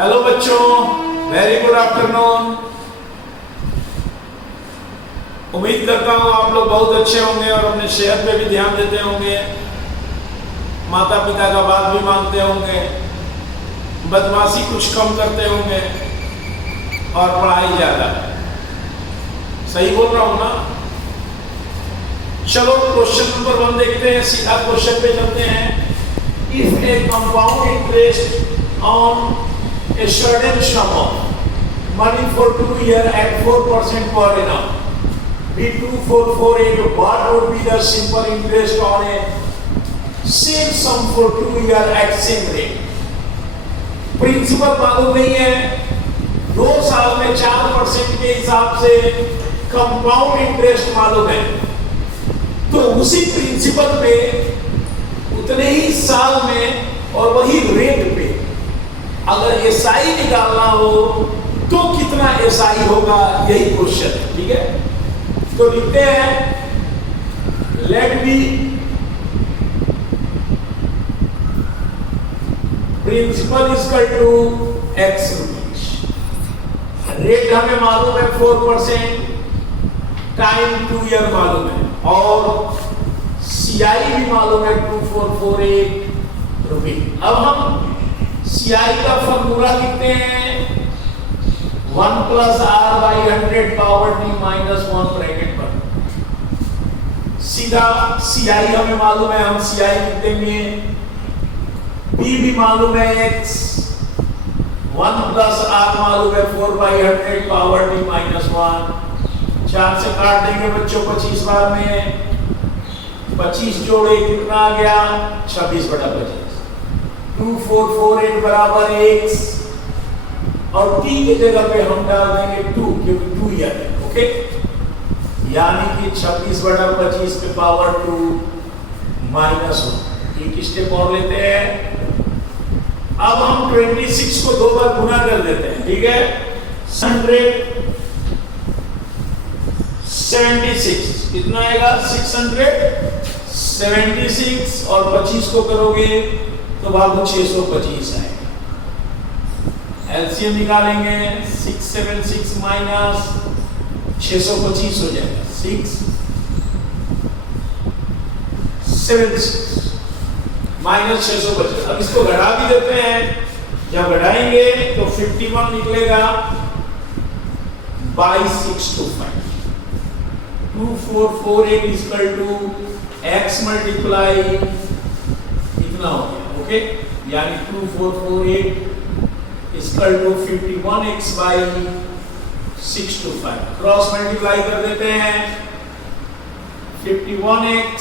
Hello बच्चों, very good afternoon. उम्मीद करता हूँ आप लोग बहुत अच्छे होंगे और अपने सेहत पे भी ध्यान देते होंगे, माता पिता का बात भी मानते होंगे, बदमाशी कुछ कम करते होंगे और पढ़ाई ज़्यादा। सही बोल रहा हूँ ना? चलो क्वेश्चन नंबर 1 देखते हैं, सीधा क्वेश्चन पे चलते हैं। If A compound interest on a certain sum of money for 2 years at 4% per annum be 2448, what would be the simple interest on a same sum for 2 years at same rate? Principal मालूम नहीं है, 2 साल में 4% के हिसाब से compound interest मालूम है, तो उसी प्रिंसिपल पे उतने ही साल में और वही रेट पे अगर एसआई निकालना हो तो कितना एसआई होगा, यही क्वेश्चन है। ठीक है, तो लिखते हैं let be principal equal to x rupees. Rate हमें मालूम है 4%, टाइम 2 ईयर मालूम है और सीआई भी मालूम है 2448 रुपये। अब हम सीआई का फॉर्मूला लिखते हैं 1 + r/100 पावर t - 1 ब्रैकेट पर। सीधा सीआई हमें मालूम है, हम सीआई लिख देंगे। पी भी मालूम है x, 1 + r मालूम है 4/100 पावर t - 1। 4 से काट देंगे बच्चों 25 बार में, 25 जोड़े कितना आ गया 26/25। 2448 बराबर x और t की जगह पे हम डाल देंगे 2, क्योंकि 2 ईयर है। ओके, यानी कि 26/25 पे पावर 2 - 1। एक स्टेप और लेते हैं। अब हम 26 को 2 बार गुना कर देते हैं। ठीक है, 176 कितना आएगा 676 और 25 को करोगे तो बाबू 625 आएगा। एलसीएम निकालेंगे 676 माइनस 625 हो जाएगा 676 माइनस 625। अब इसको घटा भी देते हैं, जब घटाएंगे तो 51 निकलेगा by 625। 2448 equal to x multiply इतना हो गया। ओके, यानी 2448 equal to 51x by 625। Cross multiply कर देते हैं, 51x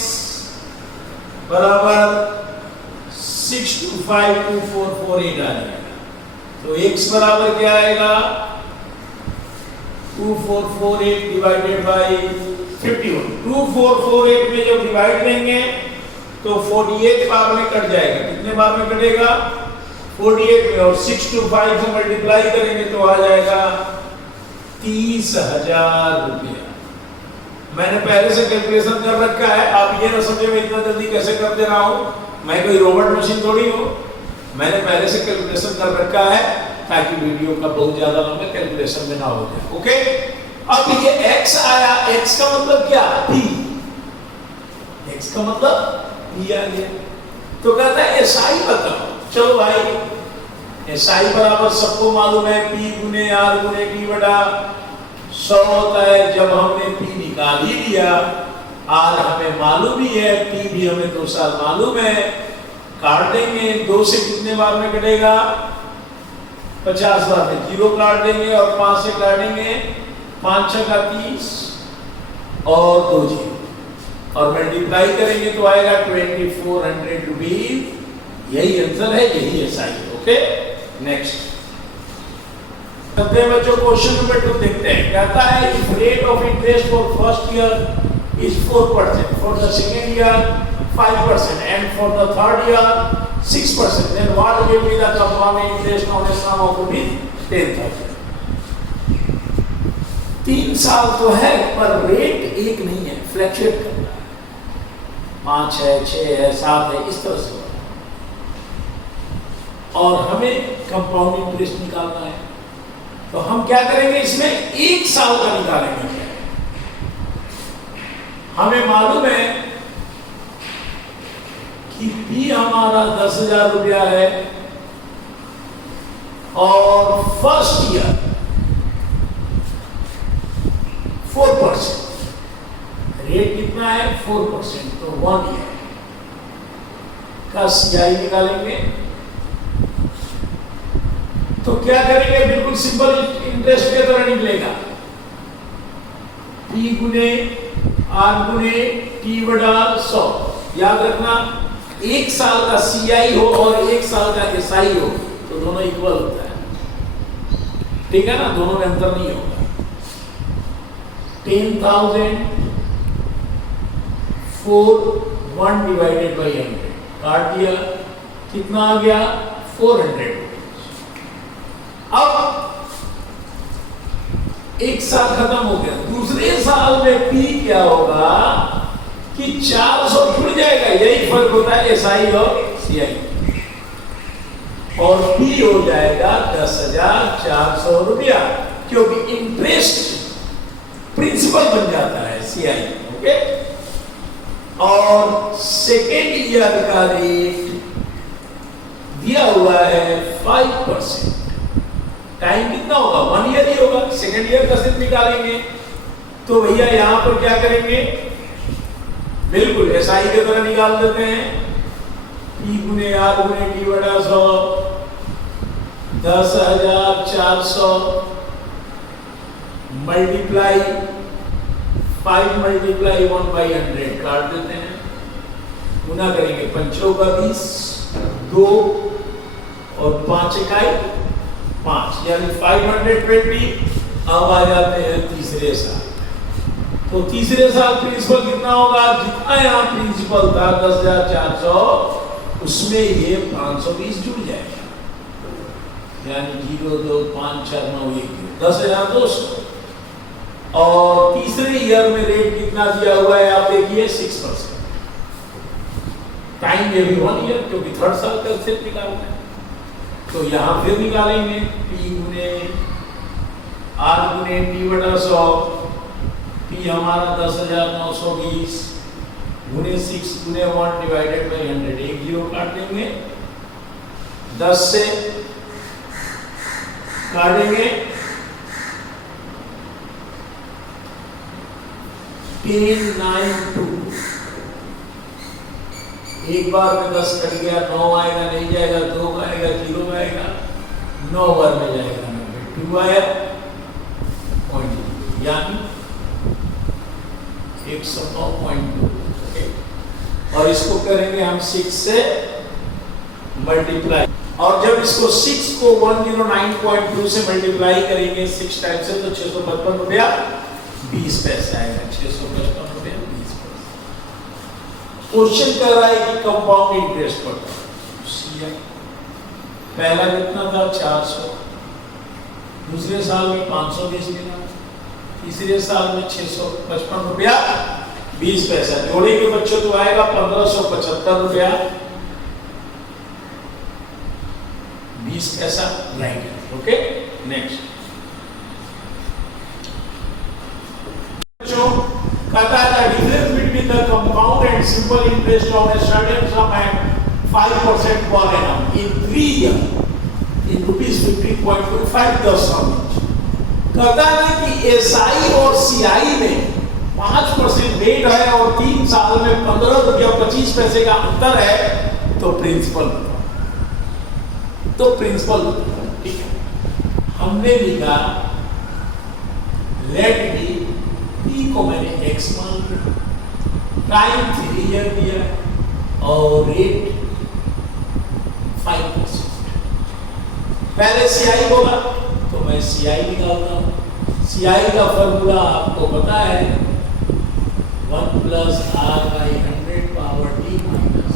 बराबर 625 2448 आ जाएगा। तो x बराबर क्या आएगा 2448 डिवाइडेड बाई 51। 2448 में जब डिवाइड करेंगे तो 48 बार में कट जाएगा। कितने बार में कटेगा 48 में, और 625 से मल्टीप्लाई करेंगे तो आ जाएगा 30,000 रुपया। मैंने पहले से कैलकुलेशन कर रखा है, आप ये ना समझे मैं इतना जल्दी कैसे कर दे रहा हूँ, मैं कोई रोबोट मशीन थोड़ी हूँ। मैंने पहले से कैलकुलेशन कर रखा है ताकि वीडियो का बहुत ज्यादा लंबा कैलकुलेशन में ना हो जाए। ओके, अब ये x आया, x का मतलब क्या p, x का मतलब p आ गया। तो कहता है एसआई बताओ। चलो भाई, एसआई बराबर सबको मालूम है p गुने r गुने t बटा 100 होता है। जब हमने p निकाल ही लिया, r हमें मालूम ही है, p भी हमें 2 साल मालूम है, काट देंगे। 2 से कितने बार में कटेगा 50 बार में, 0 काट देंगे और 5 से काटेंगे 5 6 का 30 और 2 0 और मल्टीप्लाई करेंगे तो आएगा 2400 रुपीज। यही आंसर है, यही एसआई है। ओके, नेक्स्ट बच्चों क्वेश्चन नंबर 2 देखते हैं। कहता है if rate of interest for first year is 4%, for the second year 5% and for the third year 6%, then what will be the compound interest on a sum of rupees 10,000? 3 साल तो है पर rate एक नहीं है, फ्लैक्चुएट कर रहा है। 5 है, 6 है, 7 है, इस तरह से। और हमें कंपाउंड इंटरेस्ट निकालना है। तो हम क्या करेंगे, इसमें 1 साल का निकालेंगे। हमें मालूम है कि P हमारा 10,000 रुपया है और फर्स्ट ईयर 4%, रेट कितना है 4%, तो 1 ईयर का CI निकालेंगे। तो क्या करेंगे, बिल्कुल सिंपल इंटरेस्ट के तरह निकलेगा, P गुने R गुने T बटा 100। याद रखना 1 साल का CI हो और 1 साल का SI हो तो दोनों इक्वल होता है, ठीक है ना, दोनों में अंतर नहीं होगा। 10,000 4 1 डिवाइडेड बाई 100 काट दिया, कितना आ गया 400। अब 1 साल खत्म हो गया, दूसरे साल में P क्या होगा कि 400 जुड़ जाएगा। यही फर्क होता है SI और CI, और P हो जाएगा 10,400 रुपया, क्योंकि इंटरेस्ट प्रिंसिपल बन जाता है CI। ओके, और सेकेंड ईयर का रेट दिया हुआ है 5%। टाइम कितना होगा, 1 ईयर ही होगा। सेकेंड ईयर का सिर्फ निकालेंगे तो भैया यहां पर क्या करेंगे, बिल्कुल SI की तरह निकाल देते हैं। P गुने R गुने T बटा 100, 10,400 मल्टीप्लाई 5 मल्टीप्लाई 1/100 काट देते हैं, गुना करेंगे 5 का 20, 2 और 5 इकाई 5, यानी 520। अब आ जाते हैं तीसरे साल। तो तीसरे साल प्रिंसिपल कितना होगा, जितना यहाँ प्रिंसिपल था 10,400, उसमें ये 520 जुड़ जाएगा, यानी 0 2 5 6 9 1 10,200। और तीसरे ईयर में रेट कितना दिया हुआ है आप देखिए 6%। टाइम ये भी 1 ईयर, क्योंकि थर्ड साल का सिर्फ निकालना है। तो यहां फिर निकालेंगे P गुने R गुने T बटा 100, P हमारा 10,920 गुने 6 गुने 1 डिवाइडेड बाई 100, एक 0 काट देंगे, 10 से काटेंगे 1092, एक बार में 10 कट गया, 9 आएगा, नहीं जाएगा, 2 आएगा, 0 आएगा, 9 बार में जाएगा 2 आया, पॉइंट यानी 109.2। और इसको करेंगे हम 6 से मल्टीप्लाई, और जब इसको 6 को 109.2 से मल्टीप्लाई करेंगे 6 टाइम से तो 655 रुपया 20 पैसे आएगा, 655 रुपया 20 पैसे। क्वेश्चन कह रहा है कि कंपाउंड इंटरेस्ट पर पहला कितना था 400, दूसरे साल में 520 मिला, तीसरे साल में 655 रुपया 20 पैसा। जोड़ेंगे बच्चों तो आएगा 1575 रुपया 20 पैसा राइट। ओके, नेक्स्ट कहता है difference between the compound and simple interest on a certain sum at 5% per annum in 3 years in rupees 15.25 the sum। कहता है कि SI और CI में 5% रेट है और 3 साल में 15 रुपया 25 पैसे का अंतर है, तो प्रिंसिपल बताओ। तो प्रिंसिपल ठीक है, हमने लिखा लेट बी P को मैंने X मान लिया, टाइम 3 ईयर दिया और रेट 5%। पहले CI बोला तो मैं CI निकालता हूँ। CI का फॉर्मूला आपको पता है 1 + R/100 पावर t माइनस,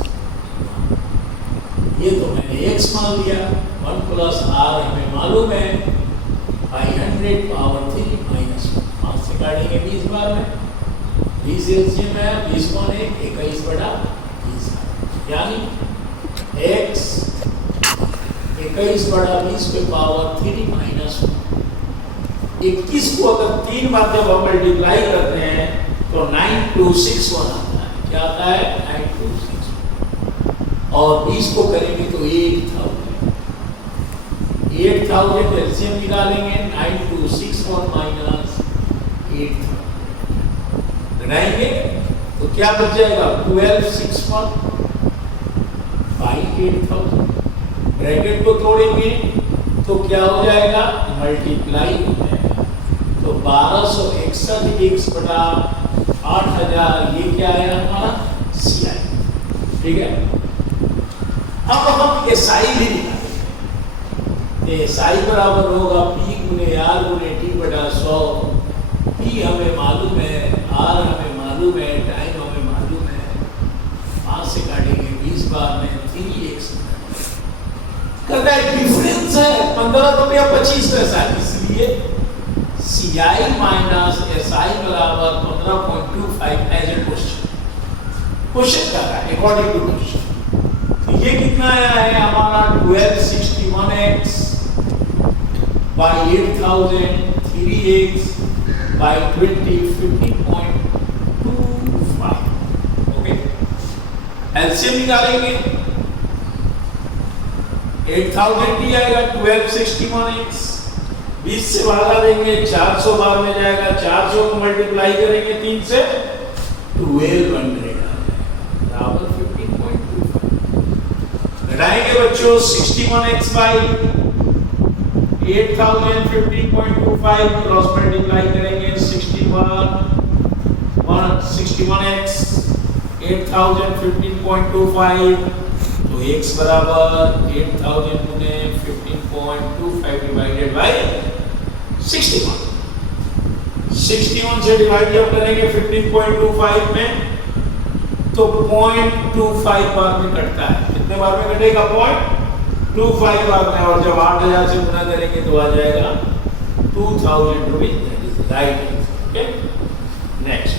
ये तो मैंने X मान लिया। 1 + R हमें मालूम है 100 पावर 3 माइनस 5 से काटेंगे 20 बार में, 20 एलसीएम है 20 कौन है 21 बटा 20, यानी x 21 बटा 20 पे पावर 3 माइनस 21 को अगर 3 बार जब हम मल्टीप्लाई करते हैं तो 9261 आता है। क्या आता है? 9261। और 20 को करेंगे तो 8000 एलसीएम निकालेंगे। 9261 माइनस 8000 घटाएंगे तो क्या बच जाएगा? 1261 बाई 8000। ब्रैकेट को तोड़ेंगे तो क्या हो जाएगा? मल्टीप्लाई हो जाएगा। तो 1261 x बटा 8000, ये क्या है हमारा? CI। ठीक है, अब हम SI भी निकालेंगे। SI बराबर होगा P गुने R गुने T बटा 100। P हमें मालूम है, R हमें मालूम है, टाइम हमें मालूम है। 5 से काटेंगे 20 बार में 3x करना है। डिफरेंस है 15 रुपया 25 पैसा, इसलिए CI माइनस SI बराबर 15.25 एज ए क्वेश्चन कर रहा है अकॉर्डिंग टू क्वेश्चन। ये कितना आया है हमारा? 1261x by 8000, 3x by 20, 15.25। Okay, LCM निकालेंगे। 8000 की आएगा 1261x, 20 से भागा देंगे 400 बार में जाएगा। 400 को मल्टीप्लाई करेंगे 3 से 1200 बराबर 15.25। घटाएंगे बच्चों 61x बाई 8000 15.25, क्रॉस मल्टीप्लाई करेंगे 61x 8000 15.25, तो x बराबर 8000 गुने 15.25 डिवाइडेड बाय 61। 61 से डिवाइड जब करेंगे 15.25 में तो 0.25 बार में कटता है। कितने बार में कटेगा? 0.25 बार में। और जब 8000 से गुना करेंगे तो आ जाएगा 2000 rupees. That is right. Okay, next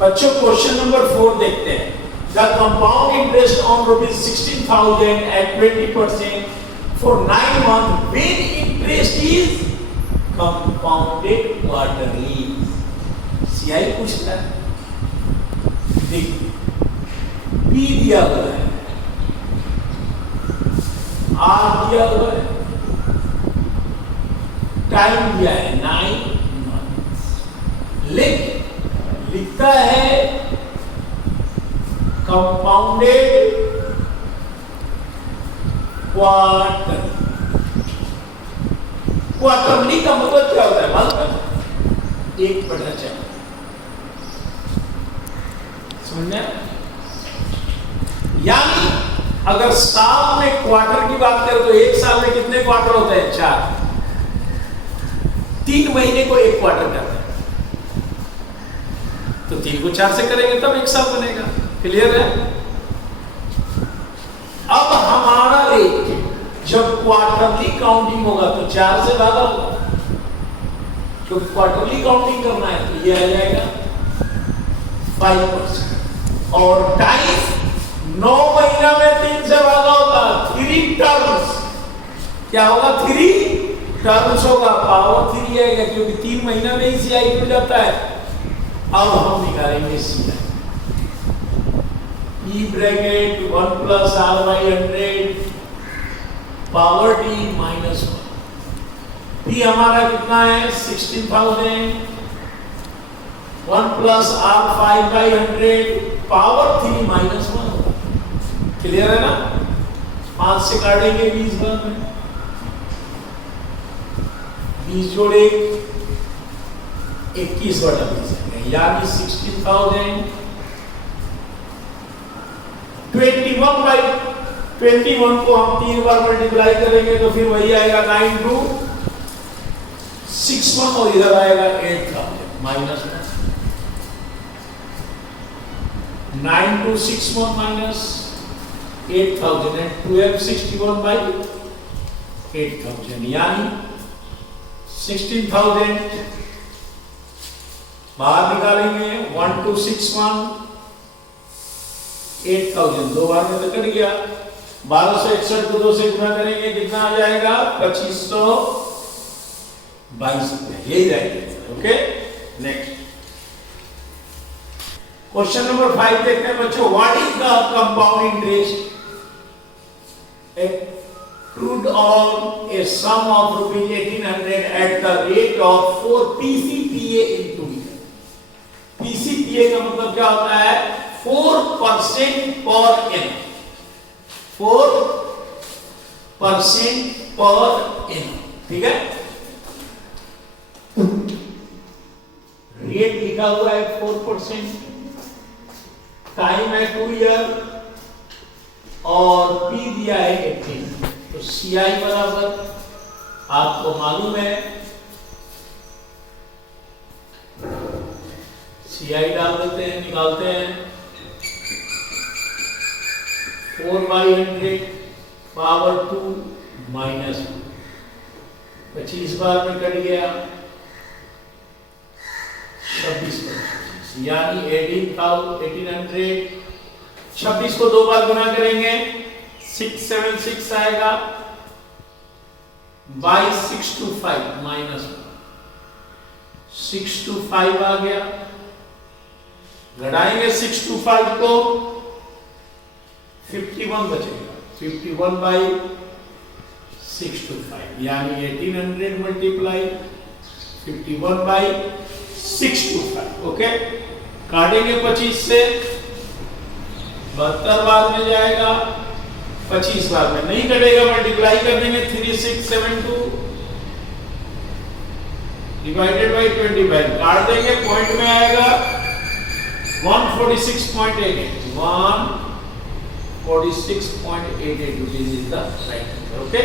बच्चों क्वेश्चन नंबर 4 देखते हैं। The compound interest on rupees 16,000 at 20% for 9 months when interest is compounded quarterly। CI पूछता है। देख, P दिया हुआ है, R दिया हुआ है, टाइम दिया है 9 months, लेकिन लिखता है कंपाउंडेड क्वार्टरली का मतलब क्या होता है? मालूम है? 1/4। समझना? यानी अगर साल में क्वार्टर की बात करें तो एक साल में कितने क्वार्टर होते हैं? 4। 3 महीने को एक क्वार्टर करते हैं, तो 3 को 4 से करेंगे तब एक साल बनेगा। क्लियर है? अब हमारा रेट जब क्वार्टरली काउंटिंग होगा तो 4 से भागा होगा, तो क्वार्टरली काउंटिंग करना है तो ये आ जाएगा 5%। और टाइम 9 महीना में 3 से भागा होगा, 3 टर्म्स। क्या होगा? 3 टर्म्स होगा, पावर 3 आएगा, क्योंकि 3 महीना में ही CI मिल जाता है। अब हम निकालेंगे CI। E bracket 1 plus R by 100 power T minus 1। P हमारा कितना है? 16,000 1 plus R 5 by 100 power 3 minus 1। Clear है ना? 5 से काटेंगे 20 बार में, 20 जोड़े 21/20 यानी 16,000 21/21 को हम 3 बार मल्टीप्लाई करेंगे तो फिर वही आएगा 9261 और इधर आएगा 8000 माइनस 9261 माइनस 8000 एंड 1261/8000 यानी 16,000 बाहर निकालेंगे 1261 8000 दो बार में तो कट गया 1261 को 2 से गुना करेंगे कितना आ जाएगा 2522 रुपए, यही रहेगा। ओके, नेक्स्ट क्वेश्चन नंबर 5 देखते हैं बच्चों। What is the compound interest accrued on a sum of rupees 1800 at the rate of 4 PCPA into year? PCPA का मतलब क्या होता है 4% per annum, 4% per annum, ठीक है। रेट लिखा हुआ है 4%, टाइम है 2 ईयर और पी दिया है 18, तो CI बराबर आपको मालूम है, CI डाल देते हैं, निकालते हैं 4/100 पावर 2 माइनस 25 बार में कट गया 26, यानी 1800, 26 को 2 बार गुना करेंगे 676 आएगा बाई 625 माइनस 625 आ गया, घटाएंगे 625 को 51 बचेगा, 51/625 यानी 1800 मल्टीप्लाई 51/625। ओके, काटेंगे 25 से 72 बार में जाएगा, 25 बार में नहीं कटेगा, मल्टीप्लाई कर देंगे 3672 डिवाइडेड बाय 25, काट देंगे, पॉइंट में आएगा 146.88, 146.88 rupees is the right answer. Okay.